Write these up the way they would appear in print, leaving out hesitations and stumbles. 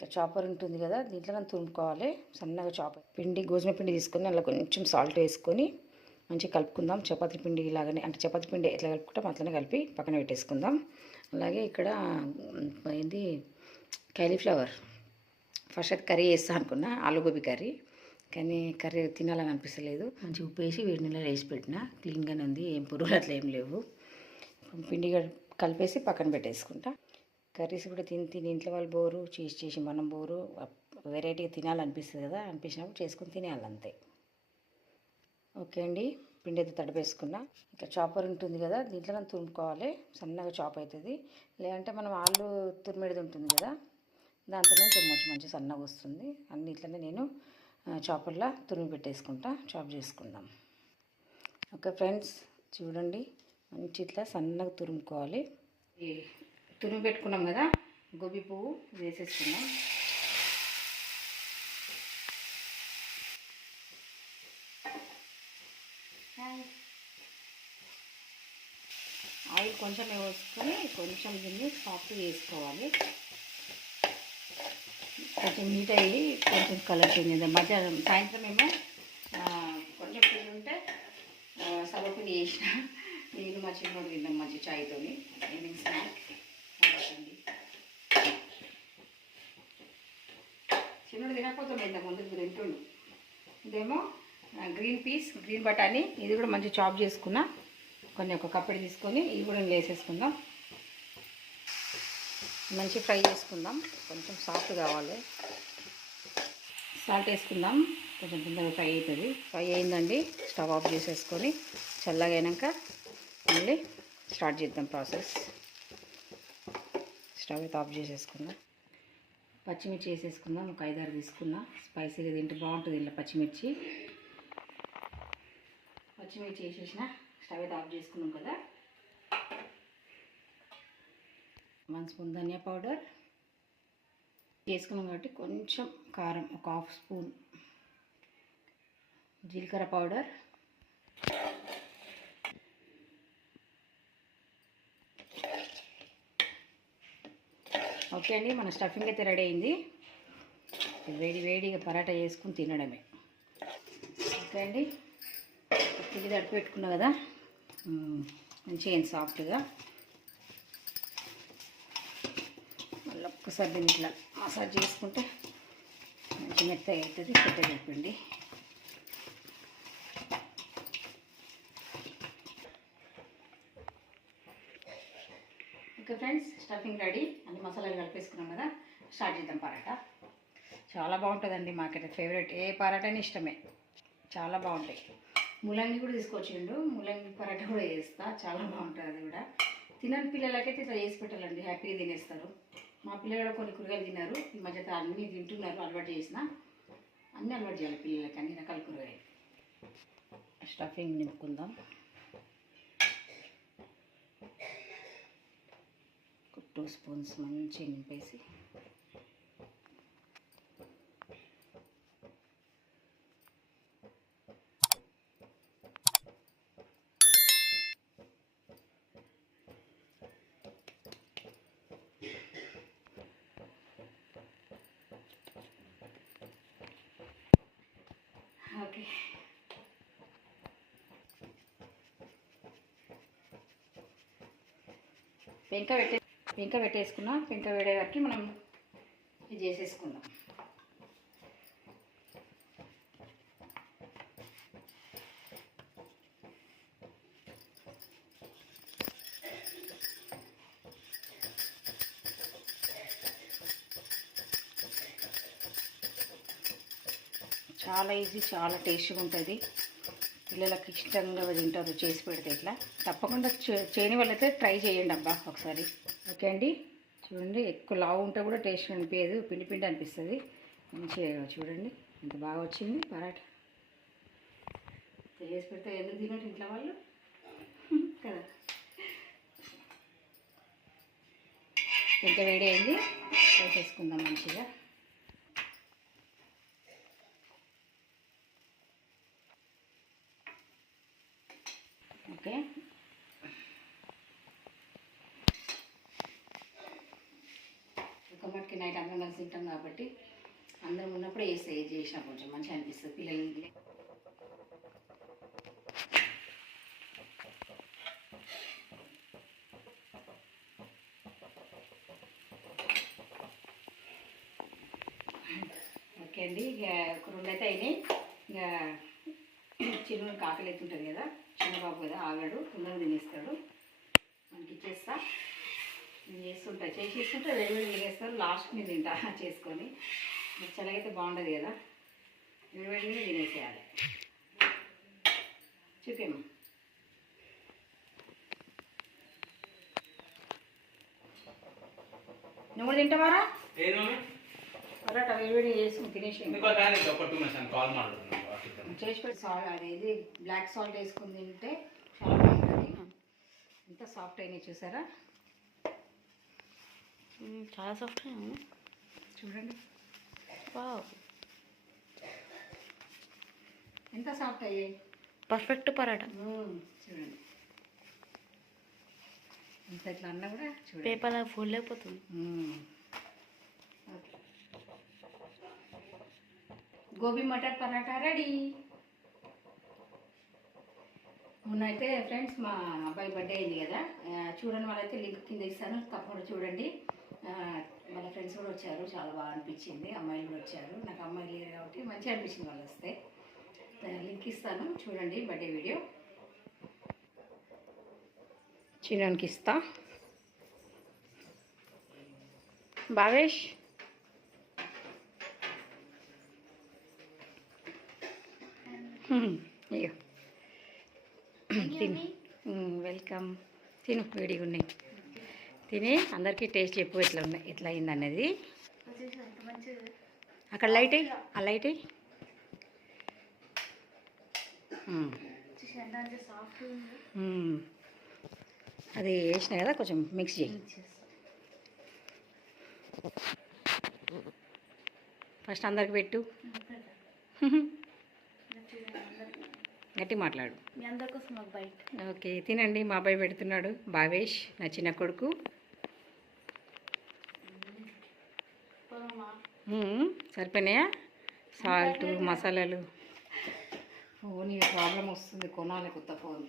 ఇట్లా చాపర్ ఉంటుంది కదా, దీంట్లో మనం తురుముకోవాలి సన్నగా. చాపర్ పిండి, గోధుమ పిండి తీసుకొని అందులో కొంచెం సాల్ట్ వేసుకొని మంచిగా కలుపుకుందాం. చపాతీ పిండి లాగానే, అంటే చపాతీ పిండి ఎట్లా కలుపుకుంటాం అట్లనే కలిపి పక్కన పెట్టేసుకుందాం. అలాగే ఇక్కడ ఏంది కాలీఫ్లవర్, ఫస్ట్ అయితే కర్రీ చేస్తా అనుకున్నా, ఆలుగోబీ కర్రీ, కానీ కర్రీ తినాలని అనిపిస్తలేదు. మంచిగా ఉప్పు వేసి వేడి నీళ్ళలో వేసి పెట్టిన, క్లీన్గానే ఉంది, ఏం పురుగులు అట్లా ఏం లేవు. పిండి కలిపేసి పక్కన పెట్టేసుకుంటా. కర్రీస్ కూడా తిని తిని ఇంట్లో వాళ్ళు బోరు చేసి చేసి మనం బోరు, వెరైటీగా తినాలనిపిస్తుంది కదా, అనిపించినప్పుడు చేసుకొని తినేయాలి అంతే. ఓకే అండి, పిండి అయితే తడిపేసుకున్నా. ఇట్లా చాపర్ ఉంటుంది కదా, దీంట్లో మనం తురుముకోవాలి, సన్నగా చాప్ అవుతుంది. లేదంటే మనం ఆలు తురిమేది ఉంటుంది కదా, దాంట్లోనే తురమొచ్చు, మంచిగా సన్నగా వస్తుంది. అన్నిట్లనే నేను చాపర్లా తురిమి పెట్టేసుకుంటా, చాప్ చేసుకుందాం. ఓకే ఫ్రెండ్స్, చూడండి మంచి ఇట్లా సన్నగా తురుముకోవాలి. తురిమి పెట్టుకున్నాం కదా, గోబీ పువ్వు వేసేసుకున్నాం. ఆయిల్ కొంచెం వేసుకొని కొంచెం దీన్ని సాఫ్ట్ వేసుకోవాలి. కొంచెం హీట్ అయ్యి కొంచెం కలర్ చేంజ్ అయింది. మధ్యాహ్నం సాయంత్రం ఏమో కొంచెం పిండి ఉంటే సర్వపిండి వేసిన, నేను మా చిన్నోడు తిన్నాం మంచి చాయ్తోని, ఈవినింగ్ స్నాక్. చిన్నోడు తినకపోతుండే ఇంత ముందుకు తింటుండు. ఇదేమో గ్రీన్ పీస్, గ్రీన్ బఠానీ, ఇది కూడా మంచి చాప్ చేసుకున్నా. కొన్ని ఒక కప్పడి తీసుకొని ఇవి కూడా వేసేసుకుందాం. మంచి ఫ్రై చేసుకుందాం, కొంచెం సాఫ్ట్ కావాలి. సాల్ట్ వేసుకుందాం, కొంచెం తొందరగా ఫ్రై అవుతుంది. ఫ్రై అయిందండి, స్టవ్ ఆఫ్ చేసేసుకొని చల్లగా అయినాక మళ్ళీ స్టార్ట్ చేద్దాం ప్రాసెస్. స్టవ్ అయితే ఆఫ్ చేసేసుకుందాం. పచ్చిమిర్చి వేసేసుకుందాం, ఒక 5-6 తీసుకున్నా. స్పైసీగా తింటే బాగుంటుంది ఇలా పచ్చిమిర్చి. పచ్చిమిర్చి వేసేసిన, స్టవ్ అయితే ఆఫ్ చేసుకున్నాం కదా. 1 స్పూన్ ధనియా పౌడర్ వేసుకున్నాం కాబట్టి కొంచెం కారం, ఒక 1/2 స్పూన్ జీలకర్ర పౌడర్, ఓకే అండి, మన స్టఫింగ్ అయితే రెడీ అయింది. వేడి వేడిగా పరాటా చేసుకుని తినడమే. ఓకే అండి, పిండి తడిపి పెట్టుకున్నా కదా, మంచిగా అయింది సాఫ్ట్గా. మళ్ళీ ఒక్కసారి దీన్ని ఇట్లా మసాజ్ చేసుకుంటే మంచి మెత్తగా అవుతుంది. పెట్టే పిండి. ఓకే ఫ్రెండ్స్, స్టఫింగ్ రెడీ, అన్ని మసాలాలు కలిపేసుకున్నాం కదా, స్టార్ట్ చేద్దాం పరాటా. చాలా బాగుంటుందండి, మాకైతే ఫేవరెట్. ఏ పరాటా ఇష్టమే, చాలా బాగుంటాయి. ముల్లంగి కూడా తీసుకొచ్చిండు, ముల్లంగి పరాటా కూడా చేస్తా, చాలా బాగుంటుంది. అది కూడా తినని పిల్లలకైతే ఇట్లా చేసి పెట్టాలండి, హ్యాపీగా తినేస్తారు. మా పిల్లలు కూడా కొన్ని కూరగాయలు తిన్నారు, ఈ మధ్య అన్నీ తింటున్నారు. అలవాటు చేసిన అన్నీ అలవాటు చేయాలి పిల్లలకి, అన్ని రకాల కూరగాయలు. స్టఫింగ్ నింపుకుందాం. 2 స్పూన్స్ మంచిగా నింపేసి ఓకే. పెంక పెట్టేసుకున్నాం. పెంక వేడే వరకు మనం ఇది చేసేసుకుందాం. చాలా ఈజీ, చాలా టేస్టీగా ఉంటుంది. పిల్లలకి ఇష్టంగా తింటారు చేసి పెడితే. ఇట్లా తప్పకుండా చేయని వాళ్ళైతే ట్రై చేయండి అబ్బా ఒకసారి. ఓకే అండి, చూడండి, ఎక్కువ లావు ఉంటే కూడా టేస్ట్ అనిపించదు, పిండి పిండి అనిపిస్తుంది. మంచిగా చూడండి ఎంత బాగా వచ్చింది పరాటా. చేసి పెడితే ఎందుకు తినట్టు ఇంట్లో వాళ్ళు కదా. ఇంకా వేడి అయింది, వేసేసుకుందాం మంచిగా. ఓకే, ఒక మట్టికి నైట్ అన్నం కలిసి తింటాం కాబట్టి అందరం ఉన్నప్పుడే వేస్తే ఏది చేసినా కొంచెం మంచిగా అనిపిస్తుంది పిల్లలు. ఓకే అండి, ఇక ఒక 2 అయితే అయినాయి. ఇక చిన్న కాకలు ఎత్తుంటుంది కదా, చిన్నబాబు కదా ఆగాడు, తొందరగా తినేస్తాడు. మనకి ఇచ్చేస్తా, నేను చేసిస్తుంటే వేడి తినేస్తాను. లాస్ట్ నేను తింటా చేసుకొని. చల్లగైతే బాగుండదు కదా, వేడివేడిగా తినేసేయాలి. చూపేమా నువ్వు తింటావారా? పరోటా వేడివేడి చేసుకుని తినేసి చేసి పెట్టి అదేది బ్లాక్ సాల్ట్ వేసుకుని తింటే చాలా బాగుంటుంది. ఎంత సాఫ్ట్ అయినాయి చూసారా, చాలా సాఫ్ట్ చూడండి. ఎంత సాఫ్ట్ అయ్యాయి, పర్ఫెక్ట్ పరాటా. చూడండి ఇంత ఇట్లా అన్నా కూడా చూడండి పేపర్ ఫోల్డ్ అయిపోతుంది. గోబీ మటర్ పరాటా రెడీ. మొన్నైతే ఫ్రెండ్స్ మా అబ్బాయి బర్త్డే అయింది కదా, చూడని వాళ్ళైతే లింక్ కింద ఇస్తాను, తప్పకుండా చూడండి. వాళ్ళ ఫ్రెండ్స్ కూడా వచ్చారు, చాలా బాగా అనిపించింది. అమ్మాయిలు కూడా వచ్చారు, నాకు అమ్మాయిలు లేరు కాబట్టి మంచిగా అనిపించింది వాళ్ళు వస్తే. లింక్ ఇస్తాను చూడండి, బర్త్డే వీడియో. చిన్నానికి ఇస్తా. భావేష్ అయ్యో తిని, వెల్కమ్. తిను, వేడిగా ఉన్నాయి. తిని అందరికీ టేస్ట్ చెప్పు ఎట్లా ఉన్నాయి, ఎట్లా అయింది అనేది. అక్కడ లైట్ అయ్యి, ఆ లైట్ అయ్యి. అది వేసిన కదా, కొంచెం మిక్స్ చేయి. ఫస్ట్ అందరికి పెట్టు, గట్టి మాట్లాడు. ఓకే, తినండి. మా అబ్బాయి పెడుతున్నాడు, భావేష్, నా చిన్న కొడుకు. సరిపోయినాయా సాల్ట్, మసాలాలు? ఫోన్ ప్రాబ్లం వస్తుంది, కొనాలి కొత్త ఫోన్.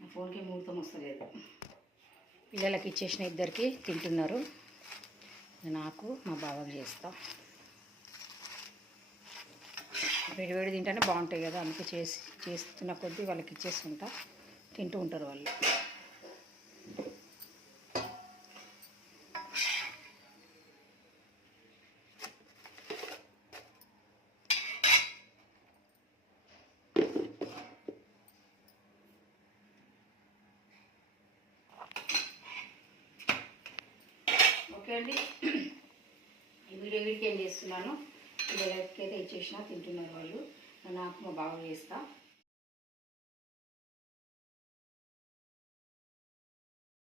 నా ఫోన్కి ముహూర్తం వస్తలేదు. పిల్లలకి ఇచ్చేసిన ఇద్దరికి తింటున్నారు, నాకు మా బావకి చేస్తా. వేడివేడి తింటేనే బాగుంటాయి కదా, అందుకే చేస్తున్న కొద్దీ వాళ్ళకి ఇచ్చేస్తుంటా, తింటూ ఉంటారు వాళ్ళు. ఓకే అండి, ఈ వీడియోకి ఏం చేస్తున్నాను, పిల్లలకి అయితే ఇచ్చేసిన తింటున్నారు వాళ్ళు, నాకు మా బాగా చేస్తా.